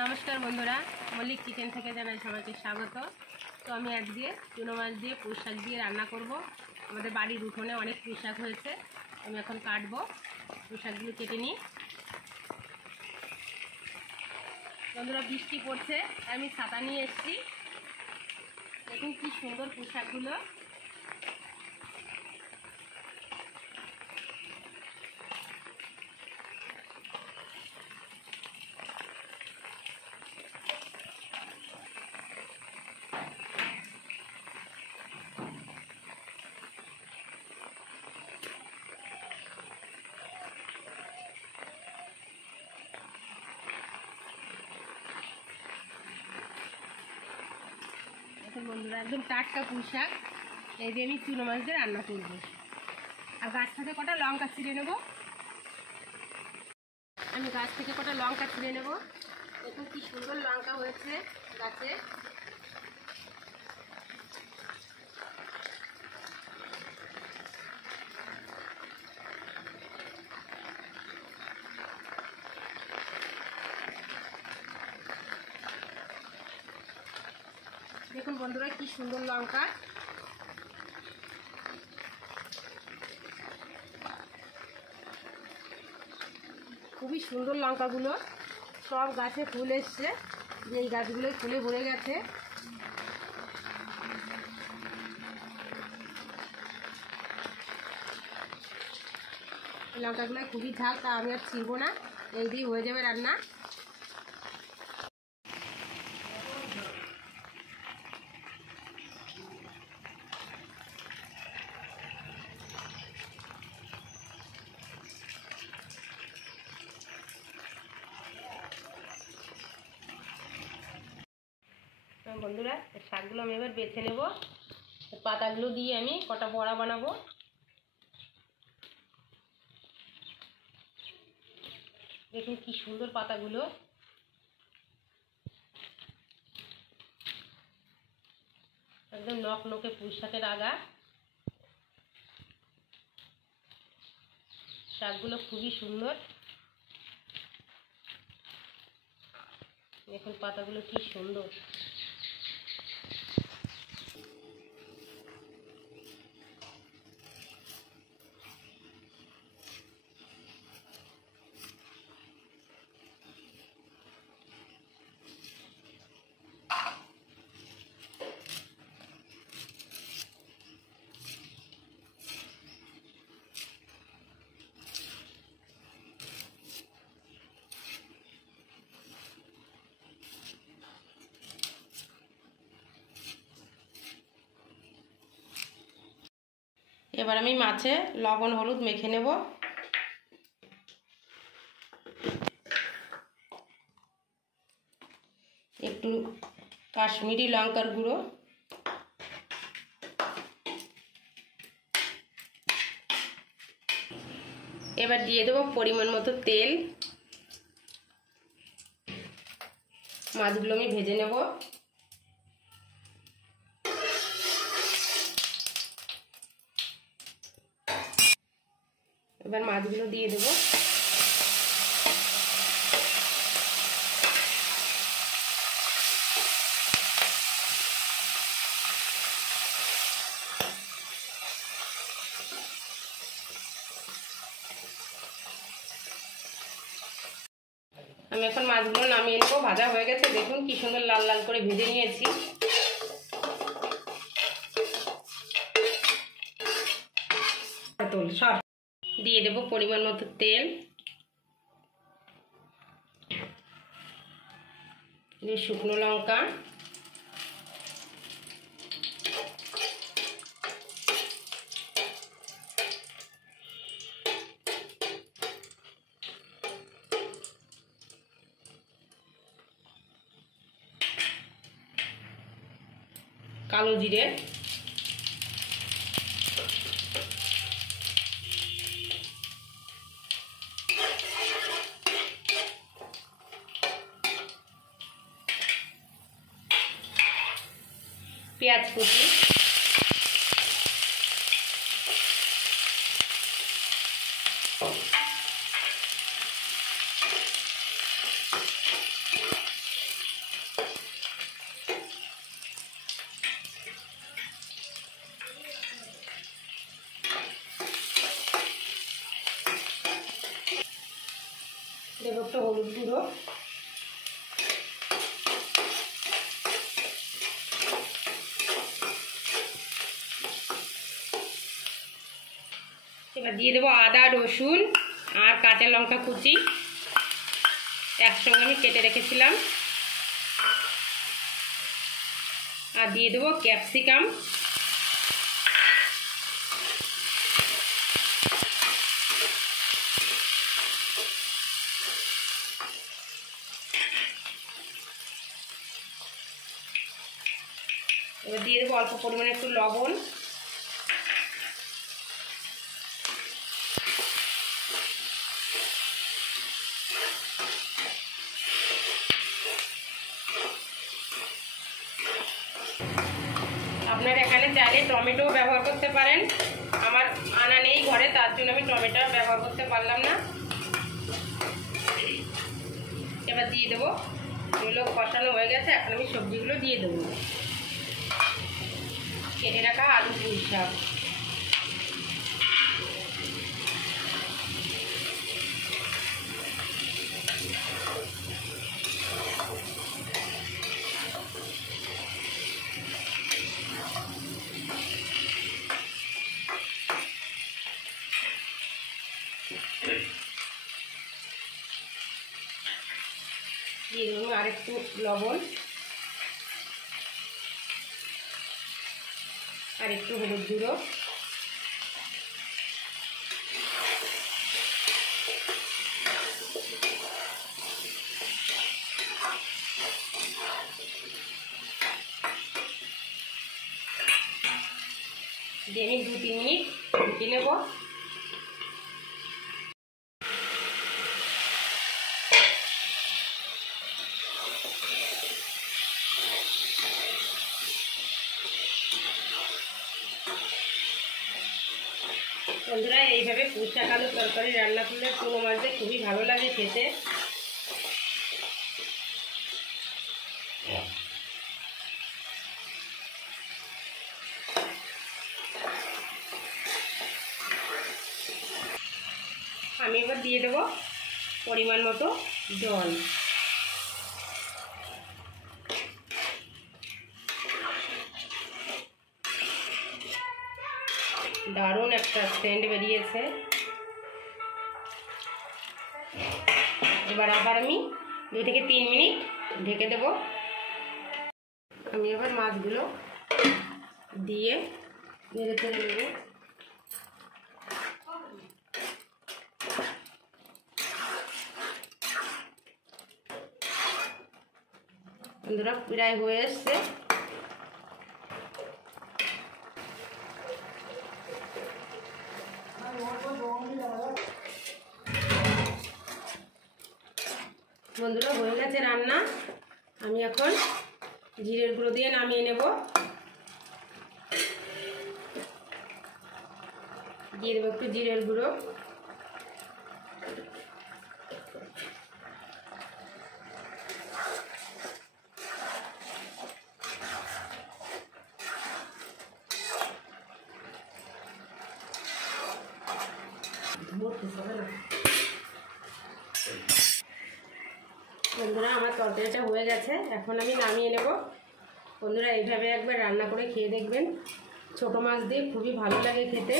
নমস্কার বন্ধুরা, মল্লিক কিচেন থেকে জানাই সবাইকে স্বাগত। তো আমি আজকে চুনো মাছ দিয়ে পুঁই শাক দিয়ে রান্না করব। আমাদের বাড়ির উঠোনে অনেক পুঁই শাক হয়েছে, আমি এখন কাটবো। পুঁই শাকগুলো কেটে নিই। বন্ধুরা, বৃষ্টি পড়ছে, আমি ছাতা নিয়ে এসেছি। দেখুন কি সুন্দর পুঁই শাকগুলো। বন্ধুরা, একদম টাটকা পুঁই শাক, এই দিয়ে আমি চুনো মাছ দিয়ে রান্না করব। আর গাছ থেকে কটা লঙ্কা ছিঁড়ে নেব। আমি গাছ থেকে কটা লঙ্কা ছিঁড়ে নেব। দেখুন কি সুন্দর লঙ্কা হয়েছে গাছে। দেখুন বন্ধুরা, কি সুন্দর লঙ্কা। খুবই সুন্দর লঙ্কাগুলো। সব গাছে ফুল এসছে, যে এই গাছগুলো ফুলে ভরে গেছে। লঙ্কাগুলো খুবই ঝাল, তা আমি আর ছিঁড়বো না, এই দিয়ে হয়ে যাবে রান্না। বন্ধুরা, শাকগুলো আমি এবার বেছে নেব। পাতাগুলো দিয়ে আমি কটা বড়া বানাবো। দেখুন কি সুন্দর পাতাগুলো। একদম নখনকে পুঁই শাকের আগা। শাকগুলো খুবই সুন্দর। দেখুন পাতাগুলো কি সুন্দর। এবার আমি মাছে লবণ হলুদ মেখে নেব। একটু কাশ্মীরি লঙ্কার গুঁড়ো, এবার দিয়ে দেবো পরিমাণ মতো তেল। মাছগুলো আমি ভেজে নেব। এবার মাছগুলো দিয়ে দেবো। আমি এখন মাছগুলো নামিয়ে নেবো। ভাজা হয়ে গেছে, দেখুন কি সুন্দর লাল লাল করে ভেজে নিয়েছি। সব দিয়ে দেবো পরিমাণ মতো তেল, শুকনো লঙ্কা, কালো জিরে, পেঁয়াজ কুচি, দেবো একটু হলুদ গুঁড়ো, এবার দিয়ে দেবো আদা রসুন আর কাঁচা লঙ্কা কুচি একসঙ্গে আমি কেটে রেখেছিলাম, আর দিয়ে দেবো ক্যাপসিকাম, এবার দিয়ে দেবো অল্প পরিমাণে একটু লবণ, আপনারা এখানে চাইলে টমেটো ব্যবহার করতে পারেন, আমার আনা নেই ঘরে, তার জন্য আমি টমেটো ব্যবহার করতে পারলাম না। এবার দিয়ে দেবো, এগুলো কষানো হয়ে গেছে, এখন আমি সবজিগুলো দিয়ে দেবো। কেটে রাখা আলু পুঁই শাক, দিয়ে দেবো আরেকটু লবণ আর একটু হলুদ গুঁড়ো, দিয়ে আমি 2-3 মিনিট ঢেকে নেব। বন্ধুরা, এইভাবে পুঁই শাক আলুর তরকারি রান্না করলে চুনো মাছ দিয়ে খুবই ভালো লাগে খেতে। আমি এবার দিয়ে দেবো পরিমাণ মতো জল, দারুণ একটা সেন্ট বেরিয়েছে। এবার আবার আমি 2 থেকে 3 মিনিট ঢেকে দেব। আমি এবার মাছগুলো দিয়ে নেড়ে চেড়ে নেব। বন্ধুরা, প্রায় হয়ে এসছে। বন্ধুরা, হয়ে গেছে রান্না। আমি এখন জিরের গুঁড়ো দিয়ে নামিয়ে নেব। দিয়ে দেবো একটু জিরের গুঁড়ো, বন্ধুরা আমার তরকারিটা হয়ে গেছে, এখন আমি নামিয়ে নেব। বন্ধুরা, এইভাবে একবার রান্না করে খেয়ে দেখবেন, ছোটো মাছ দিয়ে খুবই ভালো লাগে খেতে।